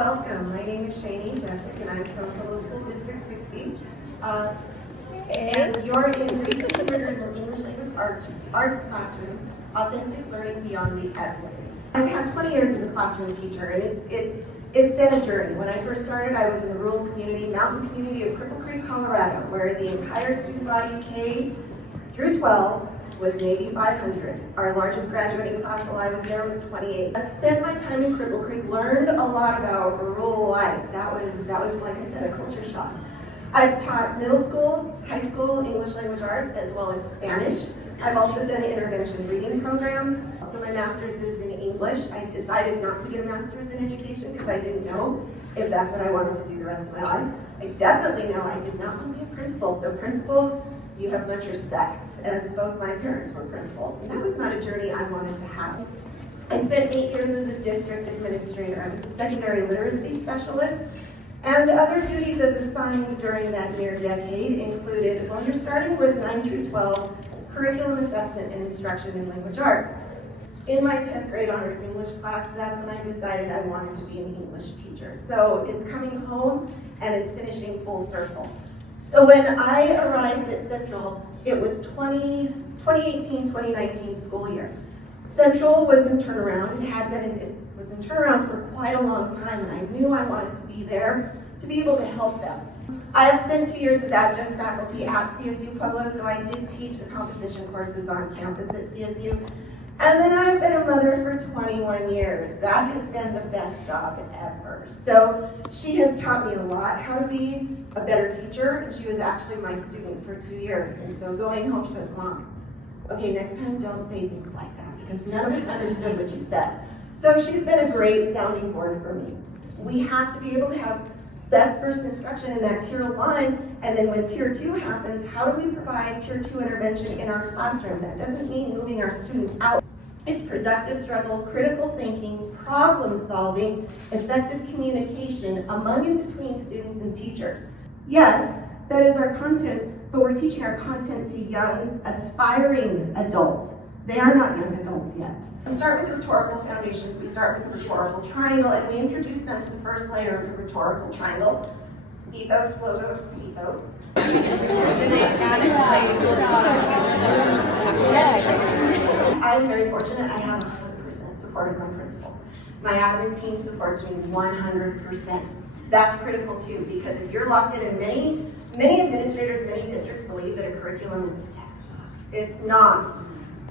welcome. My name is Shaynee Jesik, and I'm from Hello School District 60. And you're in Rethinking Rigor English Language Arts classroom, authentic learning beyond the essay. I've had 20 years as a classroom teacher, and it's been a journey. When I first started, I was in the rural community, mountain community of Cripple Creek, Colorado, where the entire student body K through 12 was maybe 500. Our largest graduating class while I was there was 28. I spent my time in Cripple Creek, learned a lot about rural life. That was like I said, a culture shock. I've taught middle school, high school, English language arts, as well as Spanish. I've also done intervention reading programs. So my master's is in English. I decided not to get a master's in education because I didn't know if that's what I wanted to do the rest of my life. I definitely know I did not want to be a principal. So principals, you have much respect, as both my parents were principals. And that was not a journey I wanted to have. I spent 8 years as a district administrator. I was a secondary literacy specialist. And other duties as assigned during that near decade included, well, you're starting with 9 through 12, curriculum assessment and instruction in language arts. In my 10th grade honors English class, that's when I decided I wanted to be an English teacher. So it's coming home and it's finishing full circle. So when I arrived at Central, it was 2018-2019 school year. Central was in turnaround. It was in turnaround for quite a long time, and I knew I wanted to be there to be able to help them. I have spent 2 years as adjunct faculty at CSU Pueblo, so I did teach the composition courses on campus at CSU. And then I've been a mother for 21 years. That has been the best job ever. So she has taught me a lot how to be a better teacher. She was actually my student for 2 years. And so going home, she goes, Mom, okay, next time don't say things like that because none of us understood what you said. So she's been a great sounding board for me. We have to be able to have best first instruction in that tier 1, and then when tier 2 happens, how do we provide tier 2 intervention in our classroom? That doesn't mean moving our students out. It's productive struggle, critical thinking, problem solving, effective communication among and between students and teachers. Yes, that is our content, but we're teaching our content to young, aspiring adults. They are not young adults yet. We start with rhetorical foundations. We start with the rhetorical triangle, and we introduce them to the first layer of the rhetorical triangle. Ethos, logos, ethos. I'm very fortunate. I have 100% support of my principal. My admin team supports me 100%. That's critical too, because if you're locked in, and many administrators, many districts believe that a curriculum is a textbook. It's not.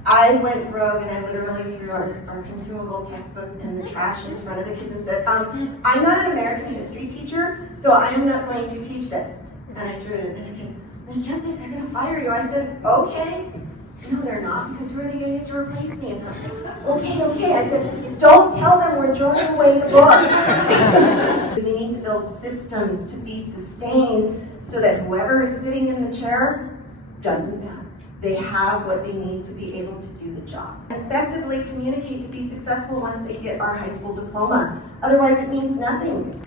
I went rogue and I literally threw our consumable textbooks in the trash in front of the kids and said, I'm not an American history teacher, so I am not going to teach this. And I threw it at the kids. Miss Jesik, they're going to fire you. I said, okay. No, they're not, because who are they going to get to replace me? Okay. I said, don't tell them we're throwing away the book. We need to build systems to be sustained so that whoever is sitting in the chair doesn't matter. They have what they need to be able to do the job. Effectively communicate to be successful once they get our high school diploma. Otherwise, it means nothing.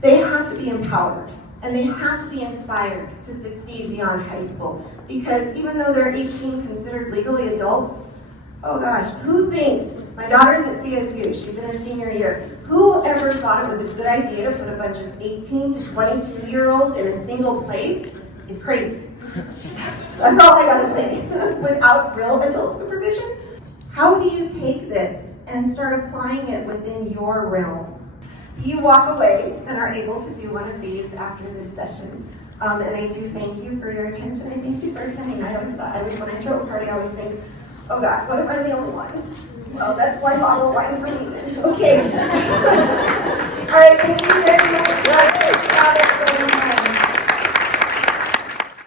They have to be empowered, and they have to be inspired to succeed beyond high school. Because even though they're 18 considered legally adults, oh gosh, who thinks, my daughter's at CSU, she's in her senior year, who ever thought it was a good idea to put a bunch of 18 to 22-year-olds in a single place is crazy. That's all I gotta say. Without real adult supervision, how do you take this and start applying it within your realm? You walk away and are able to do one of these after this session. And I do thank you for your attention. I thank you for attending. When I throw a party, I always think, oh God, what if I'm the only one? Well, that's one bottle of wine for me then. Okay. All right, thank you.